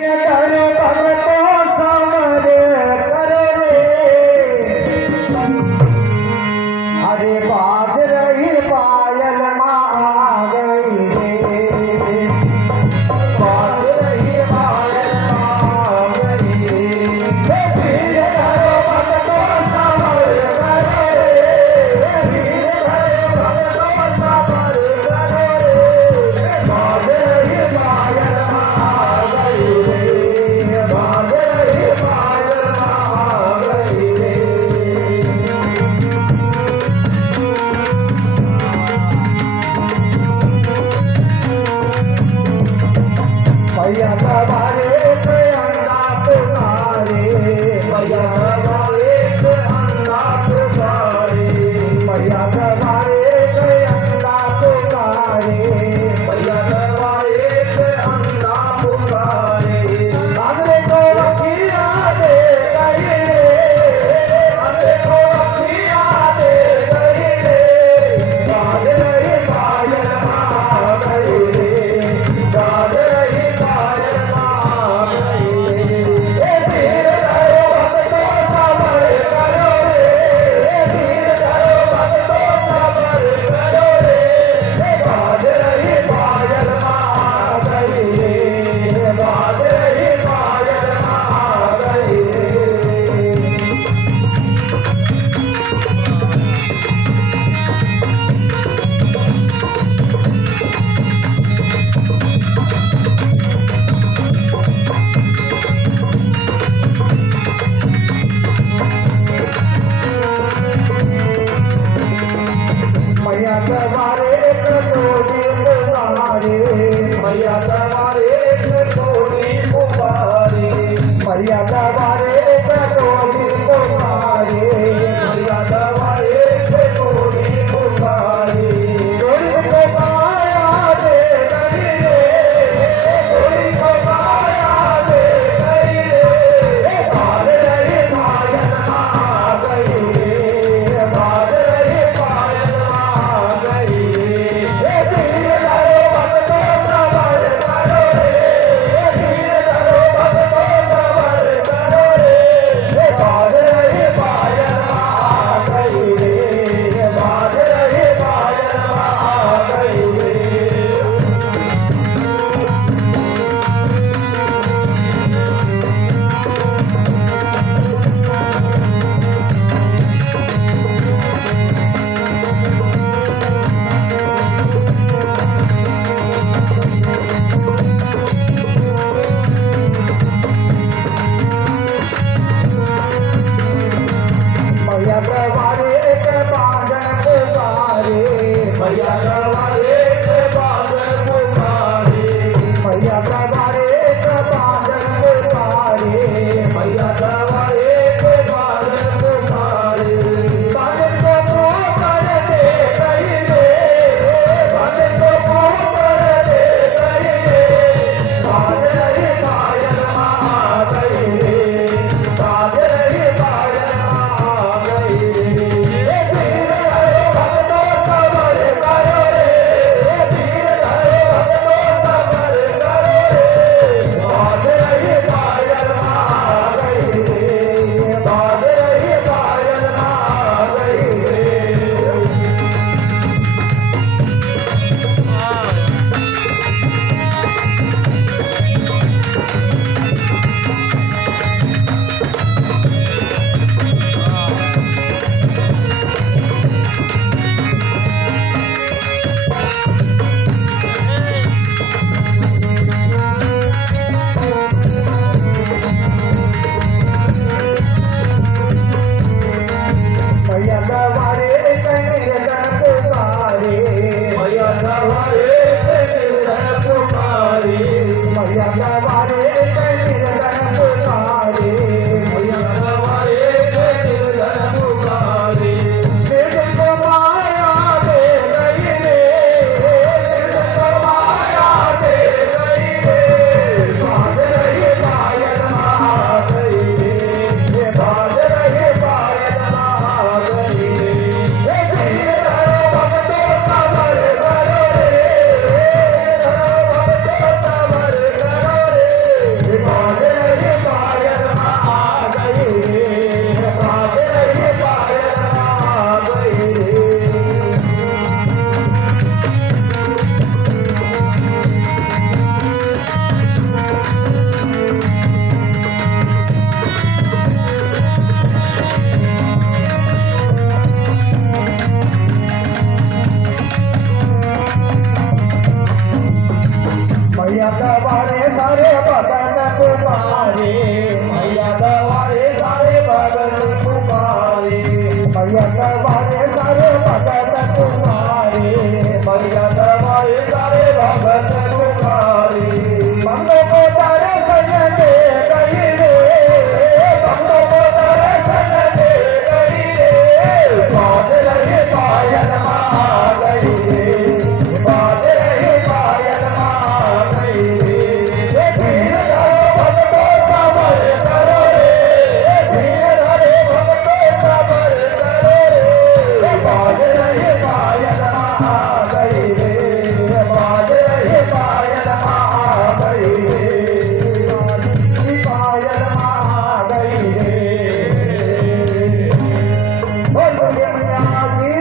करे भगतो समरे करे रे अरे बाज रही पायल माँ गई रे बाज रही पायल माँ गई रे धीरे धरो भगतो समरे करे रे धीरे धरे भगतो समरे करे रे बाज रही पायल माँ गई रे बाज रही पायल माँ गई रे भैया तुम्हारे अंधा पुकारे भैया तुम्हारे अंधा पुकारे भैया तुम्हारे अंधा पुकारे भैया तुम्हारे अंधा पुकारे हमने को रखिया दे गई रे हमने को रखिया दे गई रे बाज रही पायल माँ गई रे बाज रही पायल माँ गई रे ए धीरे धरो भगतो सबर करो रे ए धीरे धरो भगतो सबर करो रे ए बाज रही पायल माँ गई रे बाज रही पायल माँ गई रे मैया तुम्हारे कटोरी पुकारे मैया तुम्हारे कटोरी पुकारे मैया तुम्हारे कटोरी पुकारे मैया तुम्हारे कटोरी पुकारे गोरी को पाया दे गई रे गोरी को पाया दे गई रे बाज रही पायल माँ गई रे बाज रही पायल माँ गई रे ए धीरे धरो भगतो सबर करो रे ए धीरे धरो भगतो सबर करो रे ए बाज रही पायल माँ गई रे बाज रही पायल माँ गई रे मैया तुम्हारे बांधन पुकारे मैया तुम्हारे बांधन पुकारे मैया तुम्हारे बांधन पुकारे मैया तुम्हारे बांधन पुकारे बांधन को पुकार दे गई रे बांधन को पुकार दे गई रे बाज रही पायल माँ गई रे बाज रही पायल माँ गई रे ए धीरे धरो भगतो सबर करो रे ए धीरे धरो भगतो सबर करो रे बाज रही पायल माँ गई रे बाज रही पायल माँ गई रे मैया तुम्हारे निर्धन पुकारे मैया तुम्हारे निर्धन पुकारे मैया तुम्हारे निर्धन पुकारे मैया तुम्हारे निर्धन पुकारे निर्धन को माया दे गई रे निर्धन को माया दे गई रे बाज रही पायल माँ गई रे बाज रही पायल माँ गई रे ए धीरे धरो भगतो सबर करो रे धरो भगतो सबर करो रे पुकारे मैया गवारे सारे भगत पुकारे मैया गवारे सारे भगत पुकारे